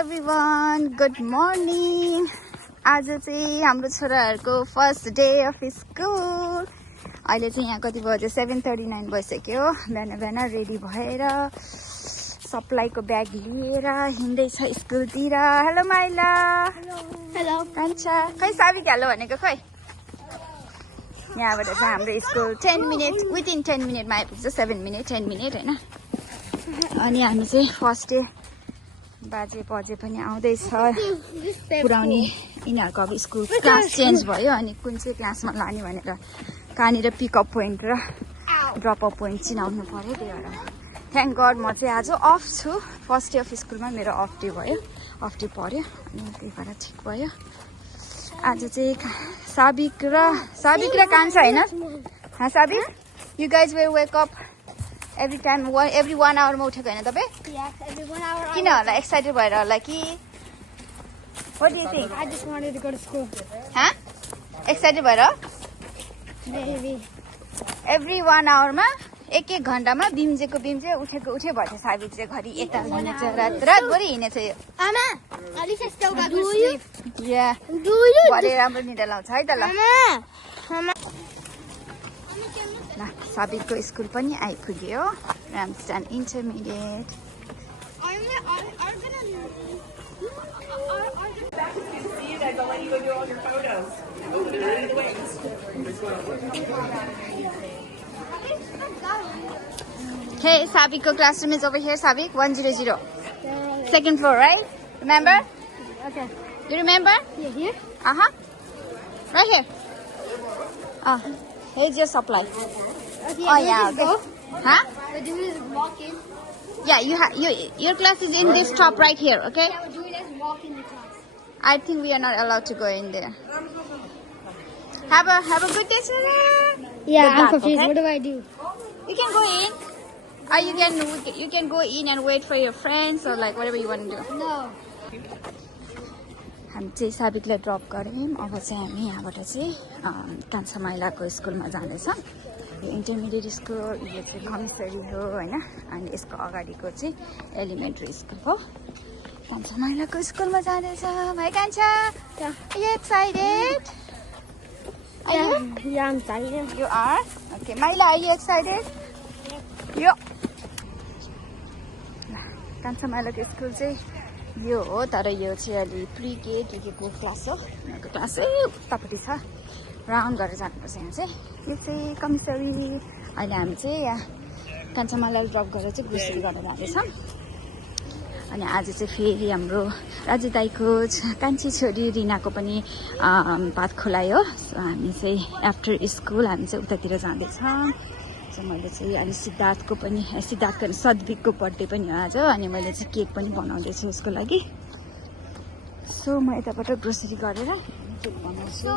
Everyone, good morning. आज चाहिँ हाम्रो छोराहरूको फर्स्ट डे अफ स्कुल। अहिले चाहिँ यहाँ कति बज्यो 7:39 भइसक्यो। बिहान बिहान रेडी भएर सप्लाईको ब्याग लिएर हिँड्दैछ स्कुलतिर। हेलो माइला। हेलो कान्छा। खै साबिक हेलो भनेको खै। यहाँबाट चाहिँ हाम्रो स्कुल 10 मिनट विदिन 10 मिनटमा आइपुग्छ। 7 मिनट 10 मिनट होइन। अनि हामी चाहिँ फर्स्ट डे बाजे बजे पनि आउँदैछ पुऱ्याउने। यिनीहरूको अब स्कुल क्लास चेन्ज भयो अनि कुन चाहिँ क्लासमा लाने भनेर कहाँनिर पिकअप पोइन्ट र ड्रपअप पोइन्ट चिनाउनु पर्यो। त्यही भएर थ्याङ्क गड म चाहिँ आज अफ छु। फर्स्ट डे अफ स्कुलमा मेरो अफ डे भयो, अफ डे पर्यो अनि त्यही भएर ठिक भयो। आज चाहिँ साबिक र कान्छा होइन। साबिक you guys will wake up every time every 1 आवरमा उठेको होइन तपाईँ? किन होला? एक्साइटेड भएर होला कि? What do you think? I just wanted to go to school. Excited भएर? Maybe. एभ्री 1 आवरमा एक घन्टामा बिम्जे उठेको भयो साबिक चाहिँ घरि यता हिँडेछ, रातभरि हिँडेछ यो। Mama, Alicia still got to sleep. Yeah. Do you? भरे राम्रो निद्रा लाउँछ है त ल। Mama. ल साबिकको स्कुल पनि आइपुग्यो। रामस्टान intermediate. Okay, Sabik's classroom is over here. Sabik, 100. Second floor, right? Remember? Okay. You remember? Yeah, here? Right here. Here's your supply. Okay, Oh yeah. Okay. Go. Huh? But do we just walk in? Yeah, your class is in this shop right here. Okay? Yeah, but do we just walk in the class? I think we are not allowed to go in there. Have a good day, sir. Yeah, Good I'm luck, confused. okay? What do I do? You can go in. Or you can go in and wait for your friends or like whatever you want to do. No. हामी चाहिँ साबिकलाई drop गऱ्यौँ। अब चाहिँ हामी यहाँबाट चाहिँ कान्छा माइलाको स्कुलमा जाँदैछौँ। यो इन्टरमिडिएट स्कुल, यो चाहिँ कमिसरी हो होइन। अनि यसको अगाडिको चाहिँ एलिमेन्ट्री स्कुल हो। कान्छा माइलाको स्कुलमा जाँदैछ। भाइ कान्छा, Yeah. Are you excited? Yeah, I'm tired. You are? Okay, Maila, are you excited? Yo. कान्छा माइलाको स्कुल चाहिँ यो हो, तर यो चाहिँ अलि प्री के को क्लास हो। उनीहरूको क्लास चाहिँ उतापट्टि छ। राउन्ड गरेर जानुपर्छ यहाँ चाहिँ। यो चाहिँ कमिसरी। अहिले हामी चाहिँ यहाँ कान्छा माइलालाई ड्रप गरेर चाहिँ ग्रोसरी गर्न जाँदैछौँ। अनि आज चाहिँ फेरि हाम्रो राजु दाईको कान्छी छोरी रिनाको पनि भात खुलाइ हो। सो हामी चाहिँ आफ्टर स्कुल हामी चाहिँ उतातिर जाँदैछौँ। सो मैले चाहिँ अनि सिद्धार्थको सद्भिकको बर्थडे पनि हो आज। अनि मैले चाहिँ केक पनि बनाउँदैछु उसको लागि। सो म यताबाट ग्रोसरी गरेर केक बनाउँछु।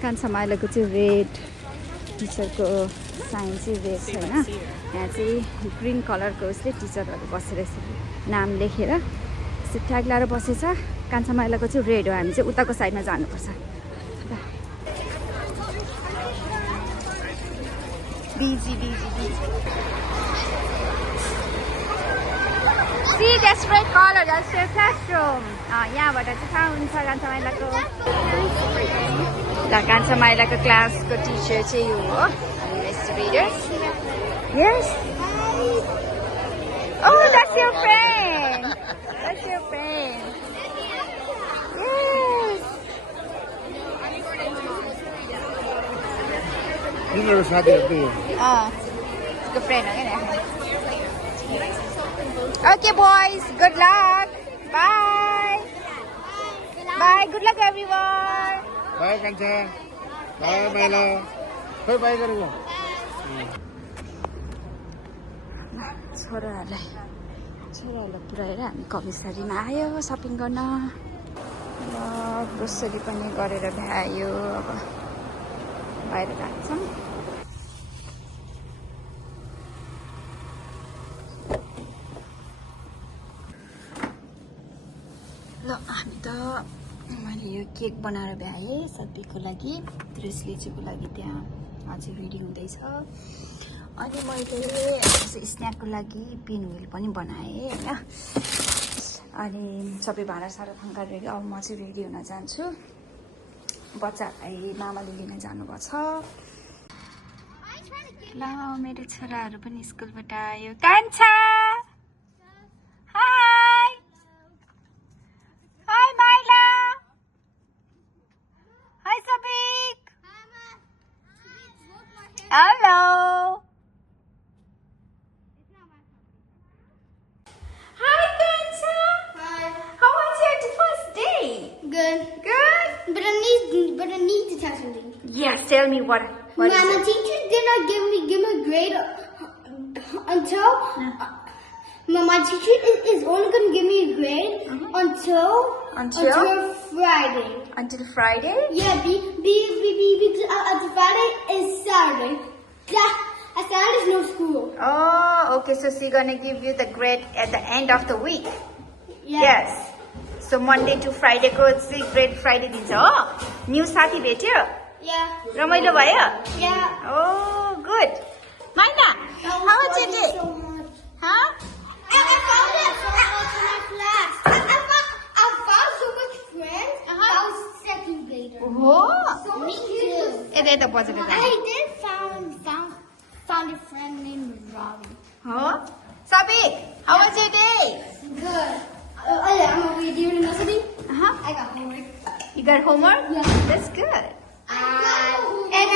कान्छा माइलाको चाहिँ रेड टिचरको साइन चाहिँ रेड छ होइन। यहाँ चाहिँ ग्रिन कलरको उसले टिचरहरू बसेर यसरी नाम लेखेर यसरी ट्याग लगाएर बसेछ। कान्छा माइलाको चाहिँ रेड हो। हामी चाहिँ उताको साइडमा जानुपर्छ। Busy See, that's red color. That's your classroom. यहाँबाट चाहिँ थाहा हुन्छ कान्छा माइलाको। ल कान्छा माइलाको क्लासको टिचर चाहिँ यो हो। Miss Readers. Yes. Oh, that's your friend. That's your friend. Yes. Good friend. Okay, boys. Good luck. Bye. Bye. Good luck, everyone. Bye, Kancha. Bye, Milo. Bye, bye, गरेको। छोराहरूलाई पुऱ्याएर हामी कमिसरीमा आयो सपिङ गर्न। ल ग्रोसरी पनि गरेर भ्यायो। अब बाहिर जान्छौँ। ल हामी त मैले यो केक बनाएर भ्याएँ सब्जीको लागि, त्रिस लिचीको लागि त्यहाँ अझै रेडी हुँदैछ अनि मैले स्न्याकको लागि पिन व्हिल पनि बनाएँ होइन अनि सबै भाँडासाँडा थन्काएर अब म चाहिँ रेडी हुन जान्छु बच्चाहरूलाई मामाले लिन जानुभएको छ ल मेरो छोराहरू पनि स्कुलबाट आयो कान्छा हाई हाई माइला हाई सबिक हेलो हाई कान्छा how was your first day Good. good But I need to tell something. yes tell me what is My it? teacher did not give me a grade until my teacher is only going to give me a grade until Friday. Until Friday? Yeah, because until Friday is Saturday. Saturday is no school. Oh, okay. So she's gonna give you the grade at the end of the week. Yeah. Yes. So Monday to Friday को चाहिँ grade Friday दिन्छ हो? New साथी भेट्यो? Yeah. रमाइलो भयो? Yeah. Oh, good. Maina, how was your day? So much. Huh? I found so much in my class. I found so much friends. I was second grader. Oh. So me too. यता बजेर I did found a friend named Robbie. हो? Sabik, how was your day? Good. Yeah, I'm over here doing university. Uh-huh. I got homework. You got homework? Yeah. That's good. And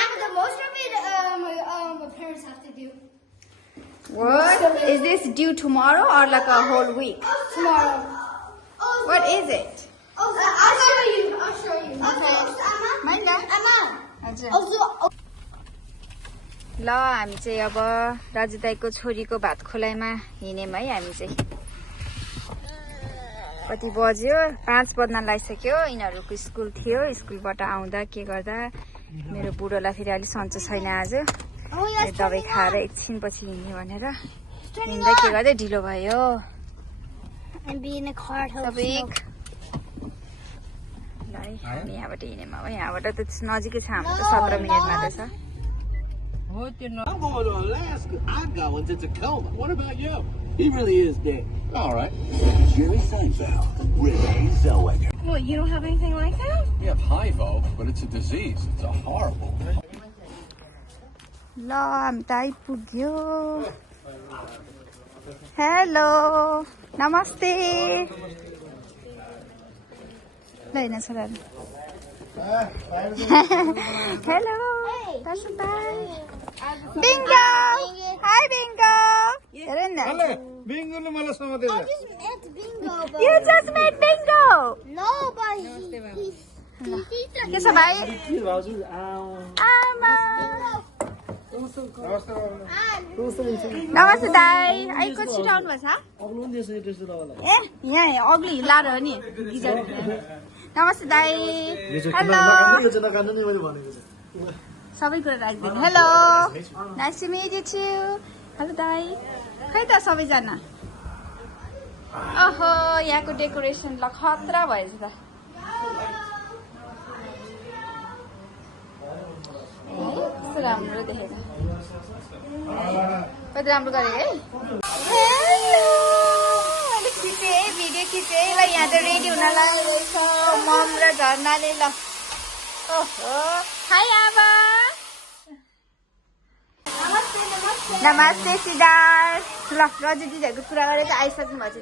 I'm the most of it my parents have to do What? Is this due tomorrow or like a whole week? tomorrow. What is it? I'll show you. Maina? Emma. हजुर Also, ल हामी चाहिँ अब राजु दाईको छोरीको भात खोलाइमा हिँड्यौँ है हामी चाहिँ कति बज्यो 5 बज्न लागिसक्यो यिनीहरूको स्कुल थियो स्कुलबाट आउँदा के गर्दा मेरो बुढोलाई फेरि अलिक सन्चो छैन आज दबाई खाएर एकछिनपछि हिँड्ने भनेर हिँड्दा के गर्दै ढिलो भयो and be in a car सबिक ल है हामी यहाँबाट हिँड्यौँ अब यहाँबाट त नजिकै छ हाम्रो त 17 मिनट मात्रै छ I'm going to Alaska. I'm going to Tacoma. What about you? He really is dead. All right. Jerry Seinfeld, Renee Zellweger. Well, you don't have anything like that? You have hypo, but it's a disease. It's a horrible. ल हामी त आइपुग्यो hello नमस्ते ल होइन छोराहरू hello bingo high bingo हेर न बिङ्गोले मलाई समातेछ It's bingo. You just made bingo! No, but के छ भाइ आमा नमस्ते दाई आइको छिटो आउनु भएको छ ए यहाँ अग्ली लाएर हो नि गिजर नमस्ते दाई हेलो सबै कुरा राखिदिनु hello nice to meet you too hello दाई खै त सबैजना ओहो यहाँको डेकोरेसन ल खतरा भएछ त कस्तो राम्रो देखेर कति राम्रो गरे है हेलो मैले खिचेँ है भिडियो खिचेँ ल यहाँ त रेडी हुन लाग्दैछ मम र झर्नाले ल ओहो हाई आमा नमस्ते सिद्धार्थ ल रजु दिदीहरूको कुरा गरेर चाहिँ आइसक्नु भएको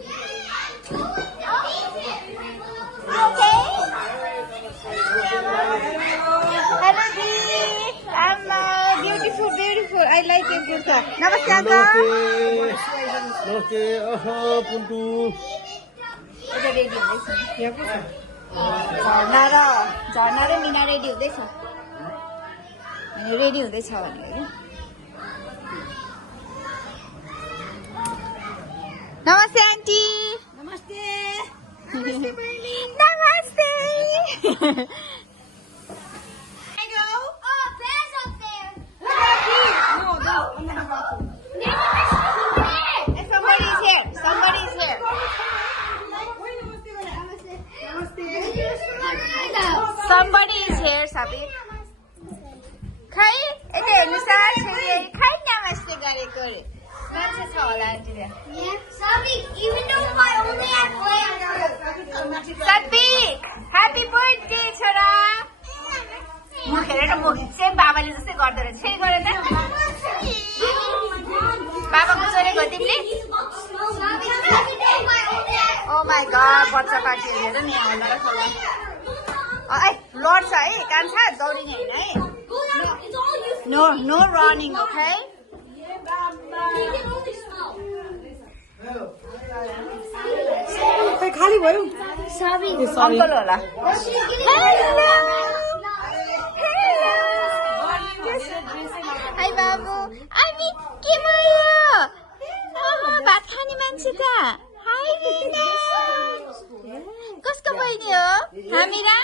हेलो दिदी आमा beautiful beautiful I like you kurta नमस्ते आमा नमस्ते ओहो पुन्टु एउटा रेडी हुँदैछ झर्ना र मिना रेडी हुँदैछ रेडी हुँदैछ भने होइन नमस्ते आन्टी Namaste. नमस्ते Mango. Oh, bear's up there. Somebody's here. Somebody's here. Somebody is here, Sabir. Khai, ete henusa chheri khai namaste gareko re. Maन्छे छ होला आन्टी रे. Sorry, even though I only have plans. Sabir, happy birthday छोरा. म हेरेर म same बाबाले जस्तै गर्दै रहेछ. छे गरे त. बाबाको छोरेको तिमीले? Oh my god, बच्चा पार्टी हेरेर नि होला र छोरा. ए लड्छ है कान्छा दौडिने हैन है. No running, okay? खाली भयो Uncle होला. Hi बाबु. हामी के भयो? भात खाने मान्छे त. हाय मिना. कसको बहिनी हो? हामीरा?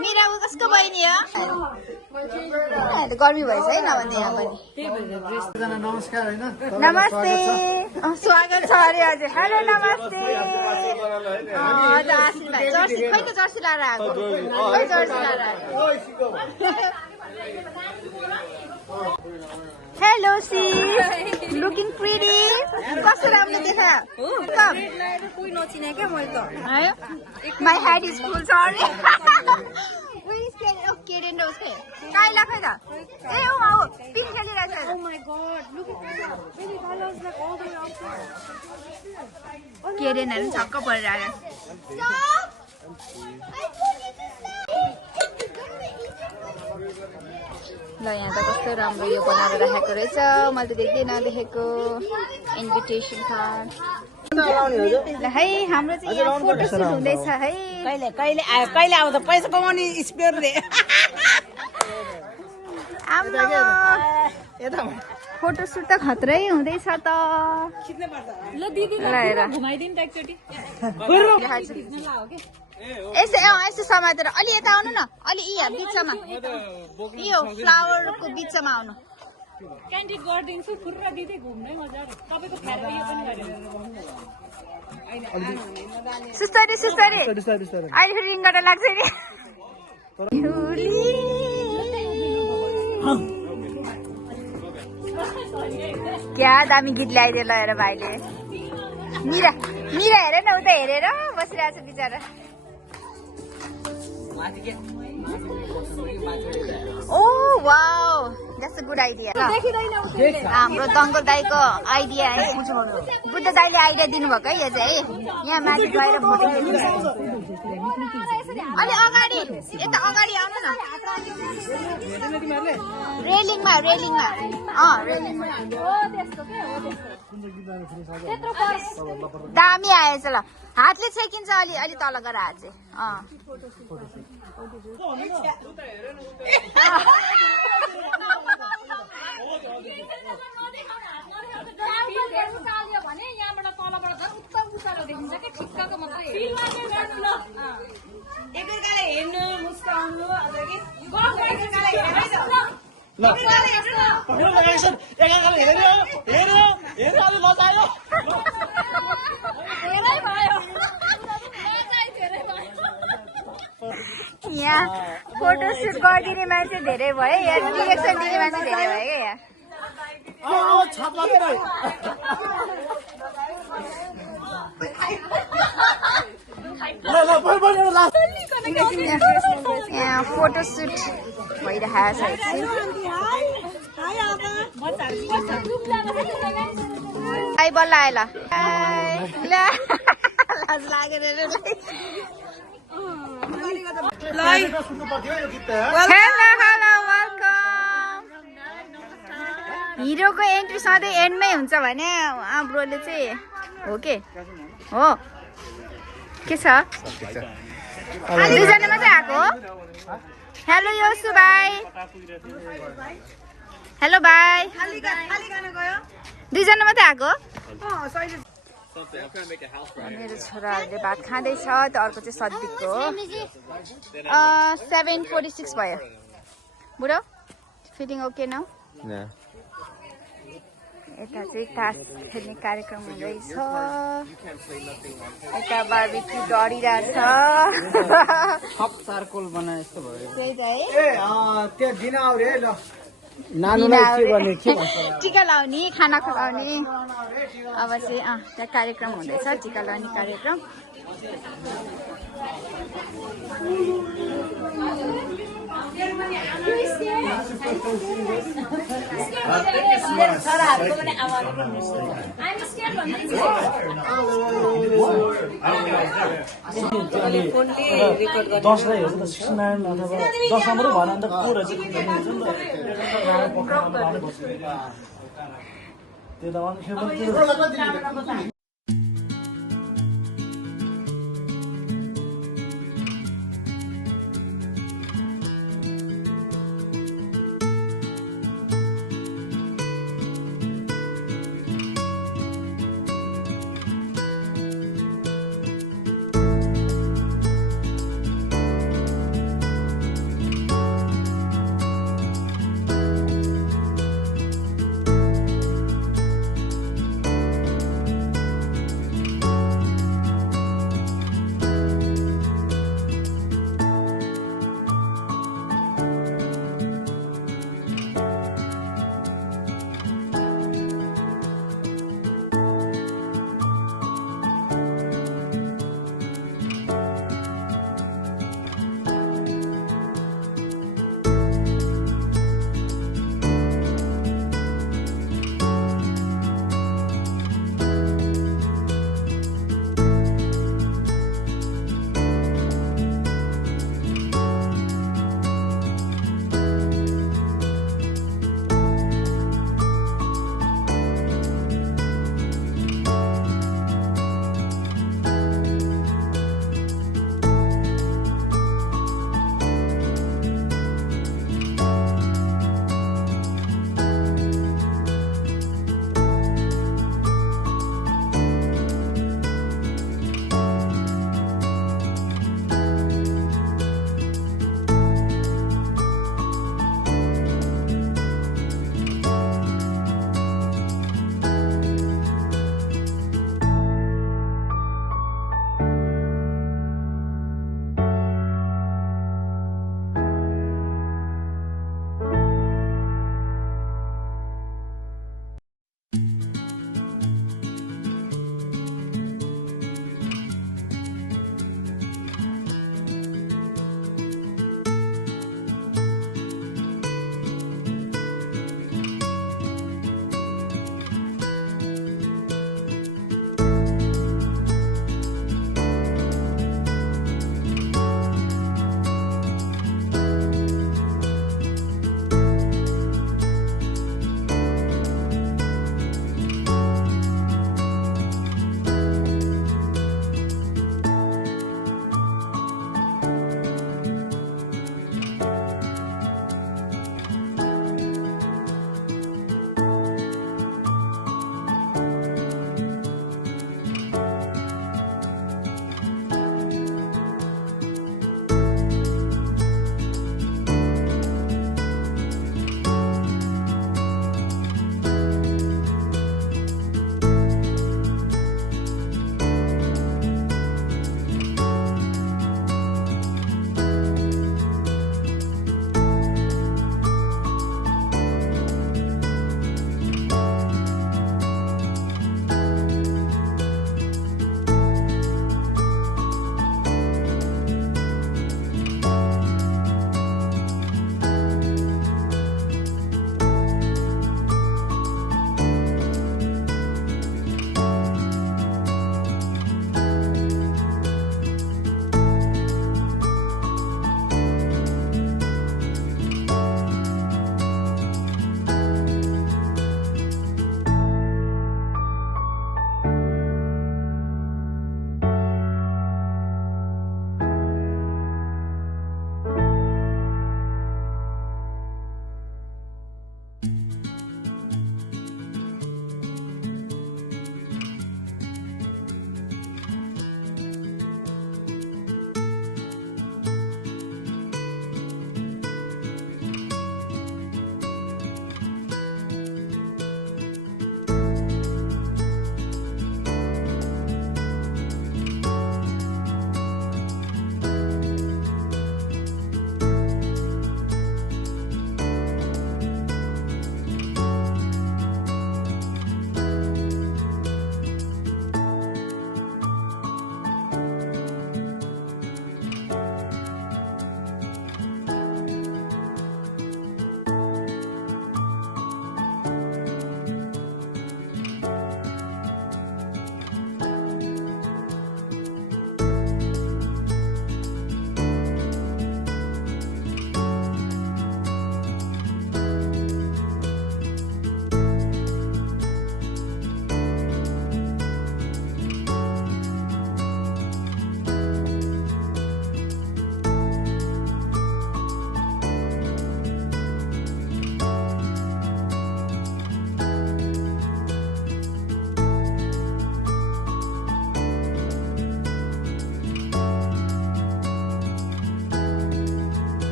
मिरा उ कसको बहिनी हो? गर्मी भएछ है नभन्दै यहाँ पनि. नमस्ते. स्वागत छ अरे हजुर. हेलो नमस्ते. हजुर आशीर्वाद. जर्सी खै त जर्सी लाएर आएको. खै जर्सी लाएर आएको. Hello sis. Looking pretty. कस्तो राम्रो देखा. कोही नचिने क्या मैले त. My head is full, sorry. Where is Karen? Oh, Karen knows her. Kyla खै त? ए ओ आओ. पिङ खेलिरहेछ. Oh my god, look at that. Baby colors like all the way outside. Karen हरु छक्क परिरहेको. Stop! I told you to stop. ल यहाँ त कस्तो राम्रो यो बनाएर राखेको रहेछ. मैले त देख्दै नदेखेको इन्भिटेसन कार्ड. ल है हाम्रो चाहिँ यहाँ फोटो सुट हुँदैछ है. कहिले आउँछ पैसा कमाउने स्पेयर रे. हाम्रो फोटो सुट त खत्रै हुँदैछ त. ल दिदी हेर घुमाइदिनु त एकचोटी. यसो समातेर अलि यता आउनु न. अलि यहाँ बिचमा यो फ्लावरको बिचमा आउनु. क्यान्डिड गरिदिन्छु फुर्र दिदी घुम्नै मजा आयो. तपाईँको फ्यार यो पनि गरेर सुस्तरी अहिले फेरि रिङ्गटा लाग्छ नि. क्या दामी गीत ल्याइदियो ल हेर भाइले. मिरा हेरे न उता हेरेर बसिरहेको छ बिचरा. Oh wow, that's a good idea. हाम्रो दङ्गल दाईको आइडिया है. बुद्ध दाईले आइडिया दिनुभएको है यो चाहिँ है. यहाँ माथि गएर फोटो खिच्नु. अलि अगाडि यता अगाडि आउनु न. रेलिङमा रेलिङमा. दामी आएछ ल. हातले छेकिन्छ अलि अलि तल गएर हात चाहिँ. भने यहाँबाट तलबाट झन् उत्तम उकालो देखिन्छ कि ठिक्कको मात्रै एकअर्कालाई हेर्नु मुस्काउनु अझै यहाँ फोटो सुट गरिदिने मान्छे धेरै भयो. यहाँ डिरेक्सन दिने मान्छे धेरै भयो क्या यहाँ. यहाँ फोटो सुट भइरहेको छ. आई बल्ल आयो ल. लाज लागेर हेलो वेलकम. हिरोको एन्ट्री सधैँ एन्डमै हुन्छ भने ब्रोले चाहिँ हो के हो. के छ दुईजना मात्रै आएको. हेलो योसु भाइ. हेलो भाइ. दुईजना मात्रै आएको. मेरो छोराहरूले भात खाँदैछ. त्यो अर्को चाहिँ सद्दिकको हो. 7:46 भयो. बुढो फिलिङ ओके नाउ? यता चाहिँ तास खेल्ने कार्यक्रम हुँदैछ यता बार्बिक्यू डढिरहेछ थप चारकोल बनाए जस्तो भयो त्यही त है त्यो दिन आउरे ल टिका लाउने खाना खुवाउने अब चाहिँ त्यहाँ कार्यक्रम हुँदैछ टिका लाउने कार्यक्रम दसलाई हेर्छ त 69 अथवा 10 राम्रो भन अन्त को रहेछ हुन्छ नि त्यो त अनखेल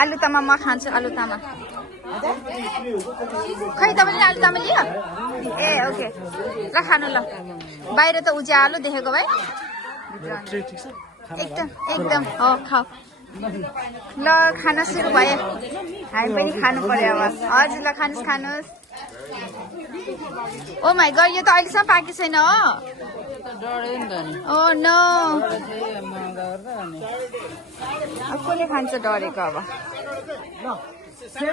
आलु तामा म खान्छु आलु तामा खै तपाईँले आलु तामा लियो ए ओके ल खानु ल बाहिर त उज्यालो देखेको भाइ एकदम एकदम हो खाऊ ल खान सुरु भयो हामी पनि खानु पर्यो अब हजुर ल खानुहोस् ओ माई गड यो त अहिलेसम्म पाकेको छैन हो ओ नो कसले खान्छ डरेको अब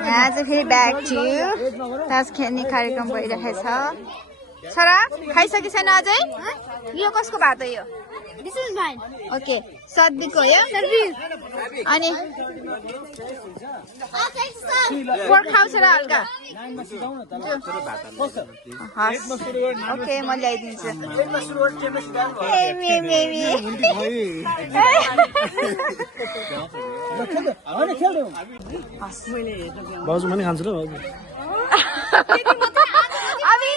यहाँ चाहिँ फेरि ब्याक टु तास खेल्ने कार्यक्रम भइरहेछ छोरा खाइसके छैन अझै यो कसको भात हो यो This is mine. ओके सद्दीको हो अनि I'll take some. पोर्क खाउँछ र हल्का ओके म ल्याइदिन्छु बाजु पनि खान्छु ल बाजु अबि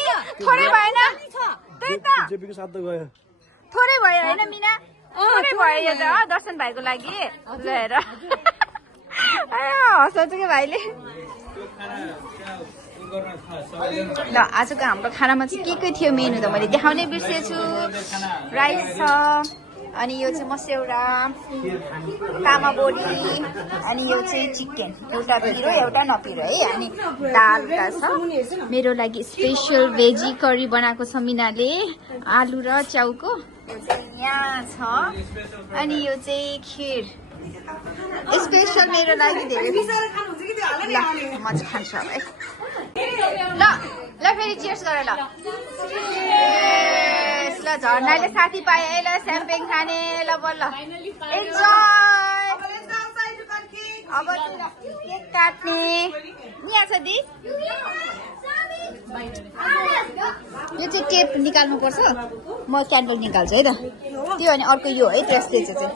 थोरै भएन त्यही त जेपीको साथ त गयो थोरै भयो होइन मिना थोरै भयो यो त दर्शन भाइको लागि ल्याएर हँसाउँछ कि भाइले ल आजको हाम्रो खानामा चाहिँ के थियो मेनु त मैले देखाउनै बिर्सेछु राइस छ अनि यो चाहिँ मस्यौरा तामाबोडी अनि यो चाहिँ चिकन एउटा पिरो एउटा नपिरो है अनि दालका छ मेरो लागि स्पेसल भेजी करी बनाएको छ मिनाले आलु र च्याउको यहाँ छ अनि यो चाहिँ खिर स्पेसल मेरो लागि धेरै ल म चाहिँ खान्छु अब है ल ल फेरि चियर्स गर ल ल झर्नाले साथी पाए ल स्याम्पेङ खाने ल बल्ल इन्जोय अब केक काट्ने यहाँ छ दि यो चाहिँ टेप निकाल्नु पर्छ म क्यान्डल निकाल्छु है त त्यो अनि अर्को यो है त्यसले चाहिँ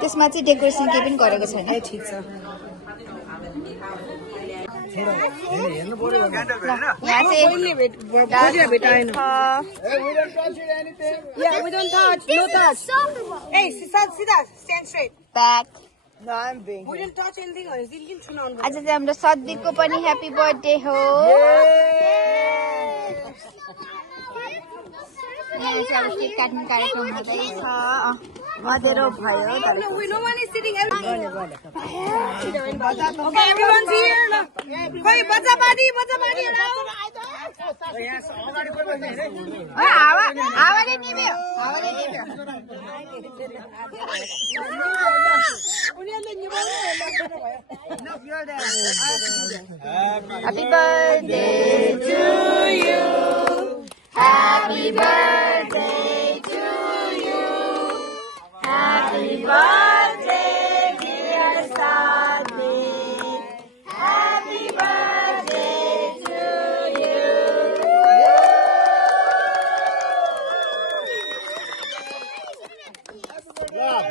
त्यसमा चाहिँ डेकोरेसन केही पनि गरेको छैन ठिक छ आज चाहिँ हाम्रो सद्दीको पनि ह्याप्पी बर्थडे हो केक काट्ने कार्यक्रम हुँदैछ अँधेरो भयो हावाले निभ्यो Happy birthday to you. Happy birthday to you. Happy birthday, dear Sadie. Happy birthday to you.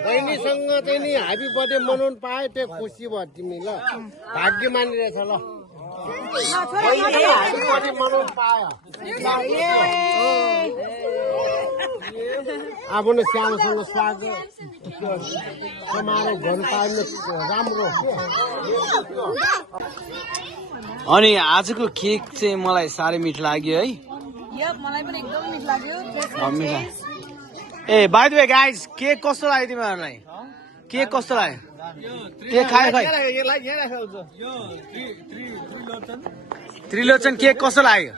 बहिनीसँग चाहिँ नि ह्याप्पी बर्थडे मनाउनु पाए त्यो खुसी भयो तिमी ल भाग्यमानी रहेछ ल ह्याप्पी बर्थडे मनाउनु पायो आफ्नो श्यामसँग स्वागत समारोह गर्नु पाए राम्रो अनि आजको केक चाहिँ मलाई साह्रै मिठो लाग्यो है मलाई पनि एकदम मिठो लाग्यो ए by the way guys cake कस्तो लाग्यो तिमीहरूलाई केक कस्तो लाग्यो केक खायो खै त्रिलोचन केक कस्तो लाग्यो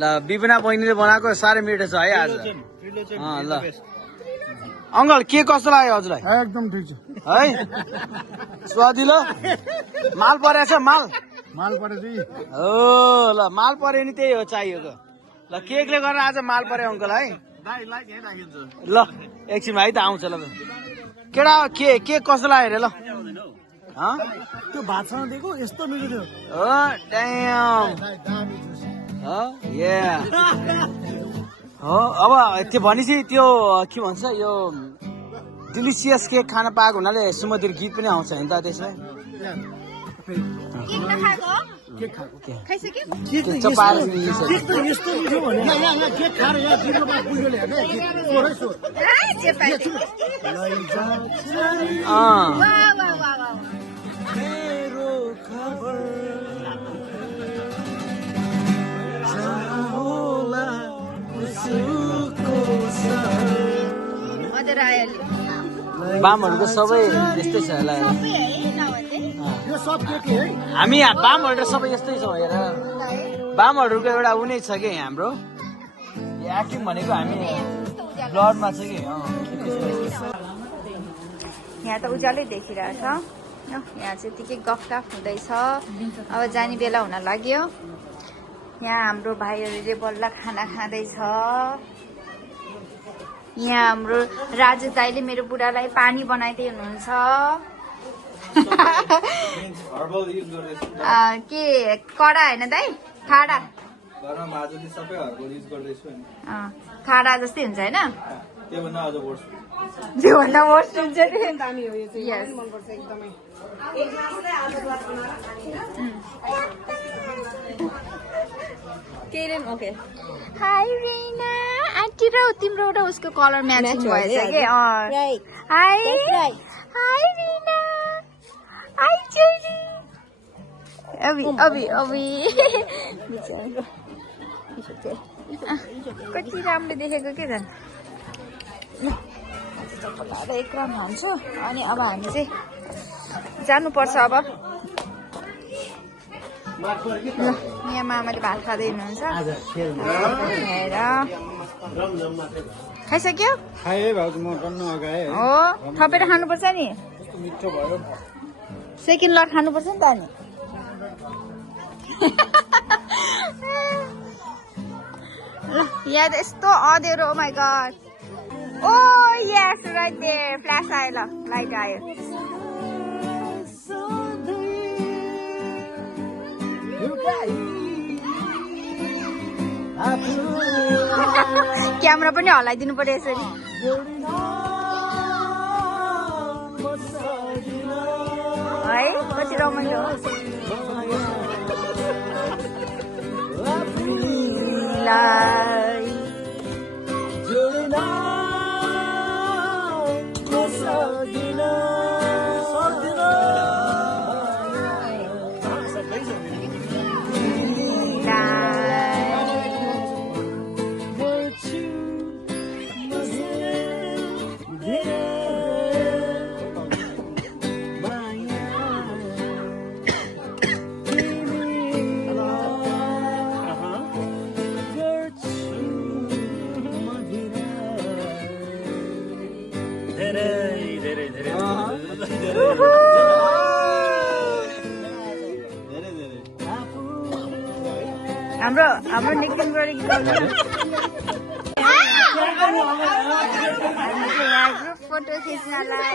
ल विपिना बहिनीले बनाएको साह्रै मिठो छ है आज ल अङ्कल के कस्तो लाग्यो हजुरलाई एकदम ठिक छ है स्वादिलो माल परेछ माल परेछ हो ल माल पर्यो नि त्यही हो चाहिएको ल केकले गर्दा आज माल पर्यो अङ्कल है ल एकछिनमा है त आउँछ ल केटा के कस्तो लाग्यो अरे ल त्यो भातसँग दिएको यस्तो मिठो हो अब त्यो भनेपछि त्यो के भन्छ यो डिलिसियस केक खान पाएको हुनाले सुमधुर गीत पनि आउँछ नि त त्यसमा केक खाएको खाइसक्यो चपाएर यस्तो यस्तो मिठो भने यहाँ केक खाएर यहाँ दिनमा बुझ्योले हेर्ने सोरै सोर मजा आयो बामहरूको सबै यस्तै छ होला यो सब केक है हामी बामहरू सबै यस्तै छौँ हेर बामहरूको एउटा उ नै छ कि हाम्रो एक्टिङ भनेको हामी ब्लडमा छ कि यहाँ त उज्यालै देखिरहेछ यहाँ चाहिँ यतिकै गफगाफ हुँदैछ अब जाने बेला हुन लाग्यो यहाँ हाम्रो भाइहरूले बल्ल खाना खाँदैछ यहाँ हाम्रो राजु दाइले मेरो बुढालाई पानी बनाइदिए हुनुहुन्छ के कडा होइन दाइ खाडा खाडा जस्तै हुन्छ होइन त्योभन्दा वर्ष हुन्छ नि हाई रिना आन्टी र तिम्रो र उसको कलर म्याचिङ भएछ कि hi hi Rina hi Cherry अबी अबी अबी कति राम्रो देखेको के झन् चप्पल एक राउन्ड हान्छु अनि अब हामी चाहिँ जानुपर्छ अब यहाँ मामाले भात खाँदै हुनुहुन्छ हेर खाइसक्यो खाए भाउजू म टन्न अगाए हो थपेर खानुपर्छ नि मिठो भयो सेकेन्ड लट खानुपर्छ नि त अनि ल यहाँ त यस्तो अँध्यारो हो my god oh yes right there flash आयो ल लाइट आयो क्यामेरा पनि हल्लाइदिनु पर्यो यसरी है कति रमाइलो हाम्रो निक्लिङ गरेको ग्रुप फोटो खिच्नलाई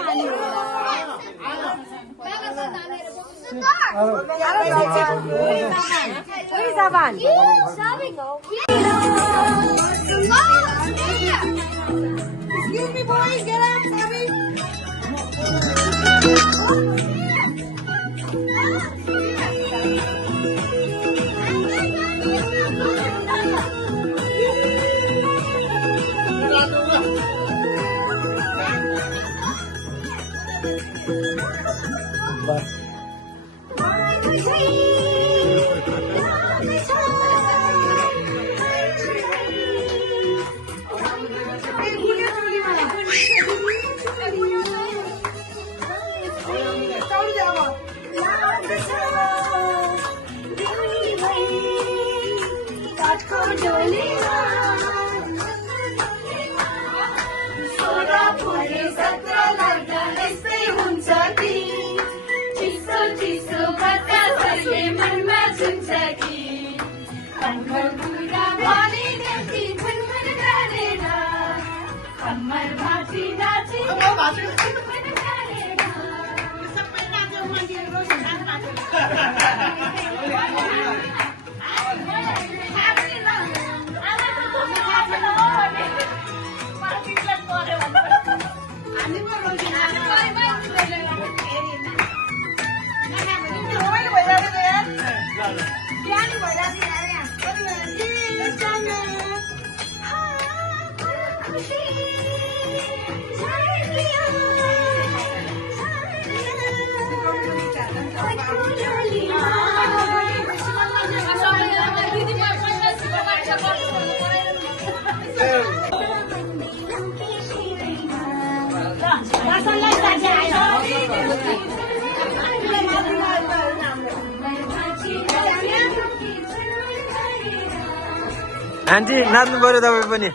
आन्टी नाच्नु पर्यो तपाईँ पनि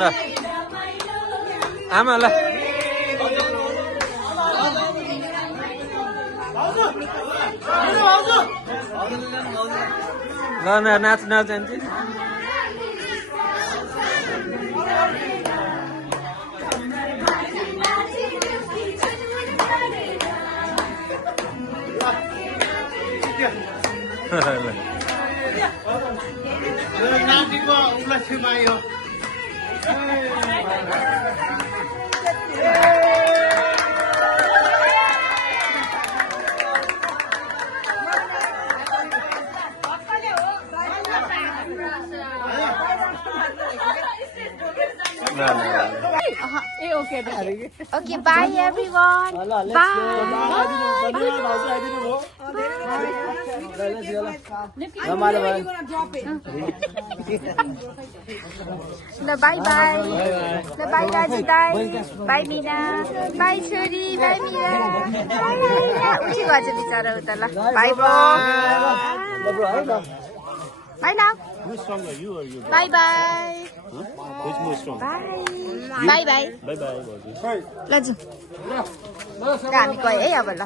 ल आमा ल ल नाच नाच आन्टी नातिको उपलक्ष्यमा यो Okay, bye everyone. Bye. Bye bye. Bye Raji Dai. Bye Meena. Bye Chori. Bye Meera. Bye Meera. उठी गएछ बिचारा उता ल. Bye bye. Bye now. Who's stronger, you or you? Bye bye. Who's more strong? Bye. Bye bye. Bye bye. ल जाऊ. हामी गयो है अब ल.